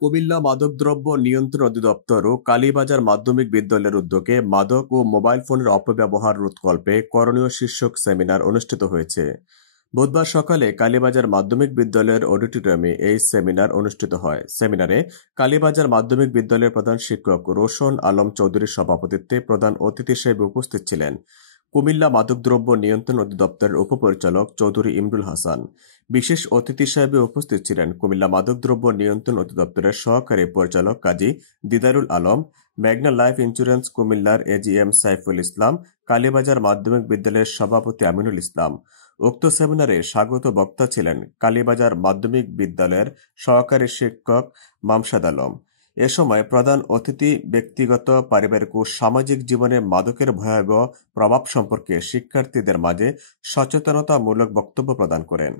কুমিল্লা মাদকদ্রব্য নিয়ন্ত্রণ অধিদপ্তর ও কালীবাজার মাধ্যমিক বিদ্যালয়ের উদ্যোগে মাদক ও মোবাইল ফোনের অপব্যবহার রোধকল্পে করণীয় শীর্ষক সেমিনার অনুষ্ঠিত হয়েছে। বুধবার সকালে কালীবাজার মাধ্যমিক বিদ্যালয়ের অডিটোরিয়ামে এই সেমিনার অনুষ্ঠিত হয়। সেমিনারে কালীবাজার মাধ্যমিক বিদ্যালয়ের প্রধান শিক্ষক রোশন আলম চৌধুরীর সভাপতিত্বে প্রধান অতিথি হিসেবে উপস্থিত ছিলেন কুমিল্লা মাদকদ্রব্য নিয়ন্ত্রণ অধিদপ্তরের উপপরিচালক চৌধুরী ইমরুল হাসান। বিশেষ অতিথি হিসেবে উপস্থিত ছিলেন কুমিল্লা মাদকদ্রব্য নিয়ন্ত্রণ অধিদপ্তরের সহকারী পরিচালক কাজী দিদারুল আলম, মেঘনা লাইফ ইন্স্যুরেন্স কুমিল্লার এজিএম সাইফুল ইসলাম, কালীবাজার মাধ্যমিক বিদ্যালয়ের সভাপতি আমিনুল ইসলাম। উক্ত সেমিনারে স্বাগত বক্তা ছিলেন কালীবাজার মাধ্যমিক বিদ্যালয়ের সহকারী শিক্ষক মামসাদ আলম। এ সময় প্রধান অতিথি ব্যক্তিগত, পারিবারিক ও সামাজিক জীবনে মাদকের ভয়াবহ প্রভাব সম্পর্কে শিক্ষার্থীদের মাঝে সচেতনতামূলক বক্তব্য প্রদান করেন।